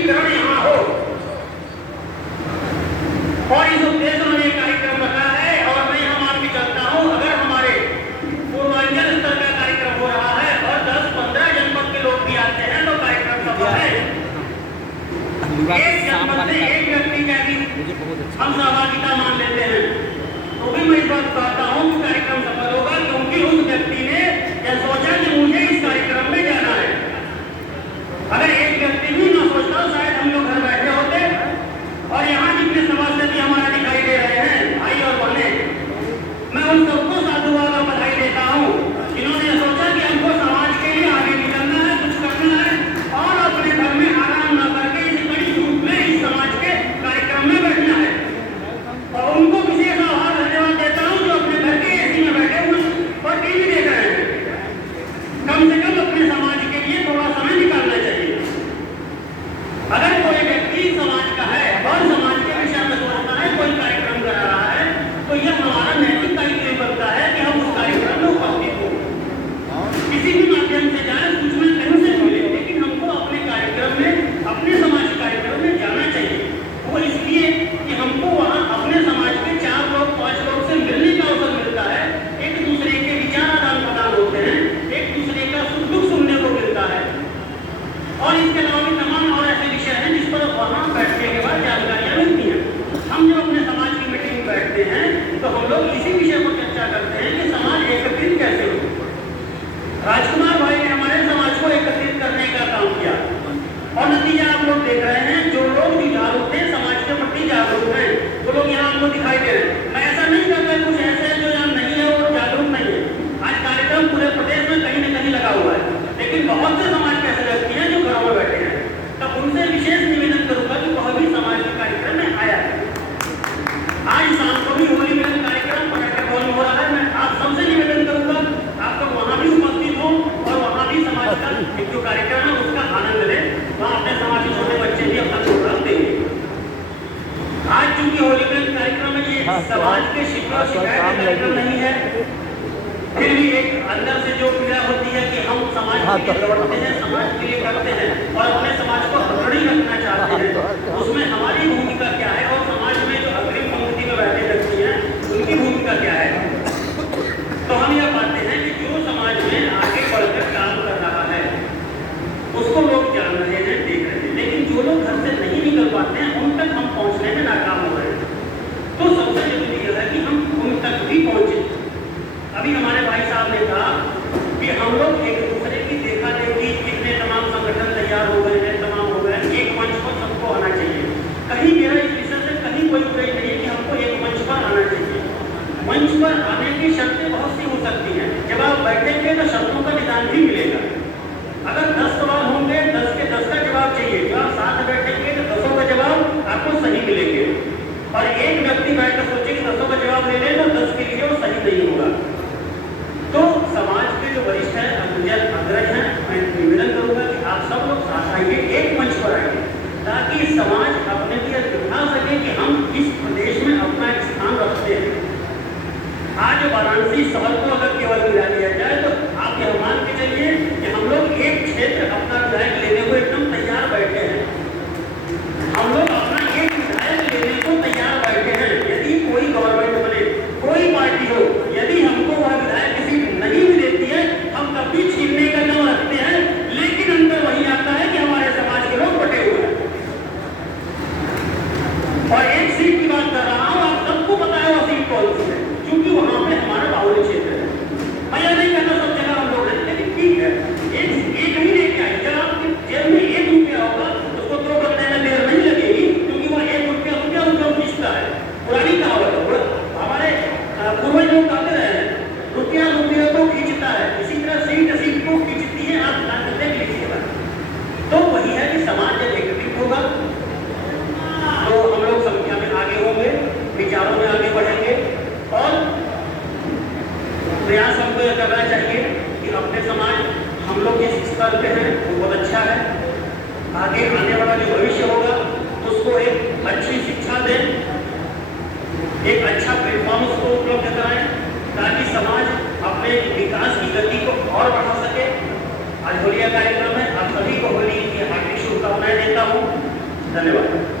एकीकरण यहाँ हो, और इस उद्देश्य में ये कार्यक्रम रखा है। और मैं यहाँ मान के चलता हूँ, अगर हमारे पूर्वांचल स्तर का कार्यक्रम हो रहा है और 10-15 जनपद के लोग भी आते हैं तो कार्यक्रम सफल है। एक जनपद से एक व्यक्ति का भी हम सहभागिता मान लेते हैं तो भी मैं इस बात बताता हूँ कि कार्यक्रम सफल होगा, क्योंकि उस व्यक्ति ने यह सोचा कि मुझे इस कार्यक्रम में जाना है। अगर एक व्यक्ति भी न सोचता शायद हम लोग घर बैठे होते। और यहाँ जितने सभासद हमारा दिखाई दे रहे हैं भाई और बहनें, मैं उन सबको साधुवाद और बधाई देता हूँ जिन्होंने सोचा कि हमको समाज के लिए आगे निकलना है, कुछ करना है और अपने घर में आराम न करके इस कड़ी धूप में इस समाज के कार्यक्रम में बैठना है। और उनको विशेष आभार धन्यवाद देता हूँ जो अपने घर के एसी में बैठे हुए और टीवी देख रहे हैं। कम से कम अपने समाज के लिए थोड़ा समय निकालना चाहिए। अगर कोई व्यक्ति समाज का है और समाज के विषय में सोचता है, कोई कार्यक्रम करा रहा है, तो यह हमारा नैतिक दायित्व बनता है कि हम उस कार्यक्रम में उपस्थित हो, किसी भी माध्यम से जाए, सूचना कहीं से मिले, लेकिन हमको अपने कार्यक्रम में, अपने समाज के कार्यक्रम में जाना चाहिए। वो इसलिए कि हमको वहाँ अपने समाज के 4 लोग 5 लोग से मिलने का अवसर मिलता है, एक दूसरे के विचार आदान प्रदान होते हैं, एक दूसरे का सुख दुख सुनने को मिलता है। और इसके अलावा भी तमाम और ऐसे विषय हैं जिस पर वहाँ बैठने के बाद जानकारियाँ मिलती हैं। हम जब अपने समाज की मीटिंग में बैठते हैं तो हम लोग इसी विषय पर चर्चा करते हैं कि समाज एकत्रित कैसे हो। राजकुमार भाई ने हमारे समाज को एकत्रित करने का काम किया और नतीजा आप लोग देख रहे हैं। जो लोग जागरूक थे, समाज के प्रति जागरूक हैं, वो लोग यहाँ आपको दिखाई दे रहे हैं। मैं ऐसा नहीं करता कुछ ऐसे जो यहाँ नहीं है और जागरूक नहीं है। आज कार्यक्रम पूरे प्रदेश में कहीं न कहीं लगा हुआ है, लेकिन बहुत से समाज के ऐसे व्यक्ति हैं जो घरों में बैठे हैं। तब उनसे विशेष निवेदन करूंगा कि वह भी समाज के कार्यक्रम में आया है। आज शाम को भी होली मिलन कार्यक्रम पटाखे भवन में हो रहा है। मैं आप सबसे निवेदन करूंगा आप लोग वहाँ भी उपस्थित हो और वहाँ भी समाज का एक जो कार्यक्रम है उसका आनंद लें। वहाँ अपने समाज के छोटे बच्चे भी अपना प्रोग्राम देंगे। आज चूंकि होली मिलन कार्यक्रम में ये समाज के शिकायत कार्यक्रम नहीं है, फिर भी एक अंदर से जो पीड़ा होती है कि हम समाज के लिए लड़ते हैं, समाज के लिए करते हैं और अपने समाज को अग्रणी रखना चाहते हैं, उसमें हमारी भूमिका क्या है और समाज में जो अग्रिम पंक्ति में बैठे व्यक्ति हैं उनकी भूमिका क्या है। तो हम यह पाते हैं कि जो समाज में आगे बढ़कर काम कर रहा है उसको लोग जान रहे हैं, देख रहे हैं, लेकिन जो लोग घर से नहीं निकल पाते हैं उन तक हम पहुँचने में नाकाम हो रहे हैं। तो सबसे जरूरी यह है कि हम उन तक भी पहुँचे। अभी हमारे भाई साहब ने कहा कि हम लोग एक दूसरे की देखा देखी कितने तमाम संगठन तैयार हो गए हैं, तमाम हो गए हैं, एक मंच पर सबको आना चाहिए। कहीं मेरा इस विषय से कहीं कोई बुराई नहीं है कि हमको एक मंच पर आना चाहिए। मंच पर आने की शर्तें बहुत सी हो सकती हैं। जब आप बैठेंगे तो शर्तों का निदान भी मिलेगा। अगर 10 सवाल होंगे, 10 के 10 का जवाब चाहिए। जब आप साथ बैठेंगे तो 10 का जवाब आपको सही मिलेंगे। और एक व्यक्ति बैठकर सोचे कि 10 का जवाब ले ले तो 10 के लिए वो सही नहीं होगा। तो समाज के जो वरिष्ठ हैं, अग्रज हैं, मैं निवेदन करूंगा कि आप सब लोग साथ आइए, एक मंच पर आइए, ताकि समाज अपने लिए दिखा सके कि हम इस प्रदेश में अपना एक स्थान रखते हैं। आज वाराणसी शहर को अगर केवल मिला दिया जाए तो आप यह मान के चलिए कि हम लोग एक क्षेत्र अपना विधायक लेने को एकदम तैयार बैठे हैं। हम लोग अपना एक विधायक लेने को तैयार बैठे हैं। यदि कोई गवर्नमेंट बने, कोई पार्टी हो, यदि हमको वह विधायक किसी नहीं भी देती है, हम तब भी छीनने का दम रखते हैं। लेकिन अंतर वही आता है कि हमारे समाज के लोग बटे हुए हैं। और एक सीट की बात कर रहा हूं, आप सबको पता है वो सीट कौन सी है, क्योंकि वहां पे हमारा बाहुल्य क्षेत्र है। मैं यह नहीं कहता सब जगह हम लोग हैं, लेकिन ठीक है, एक ही लेके आए। जब आपके जेब में 1 रुपया होगा उसको 2 करने में देर नहीं लगेगी, क्योंकि वह 1 रुपया खींचता है। पुरानी कहावत है, हमारे पूर्वज लोग कहते रहे हैं, रुपया को खींचता है, इसी तरह सीट को खींचती है। आप जानते हैं लीजिएगा। तो वही है कि समाज जब एकत्रित होगा तो हम लोग संख्या में आगे होंगे, विचारों में आगे बढ़ेंगे और प्रयास हमको यह करना चाहिए कि अपने समाज हम लोग जिस स्तर पे हैं वो बहुत अच्छा है। आगे आने वाला जो भविष्य होगा उसको एक अच्छी शिक्षा दें, एक अच्छा प्लेटफॉर्म उसको उपलब्ध कराएं, ताकि समाज अपने विकास की गति को और बढ़ा सके। आज होली का कार्यक्रम है, आप सभी को होली की हार्दिक शुभकामनाएं देता हूँ। धन्यवाद।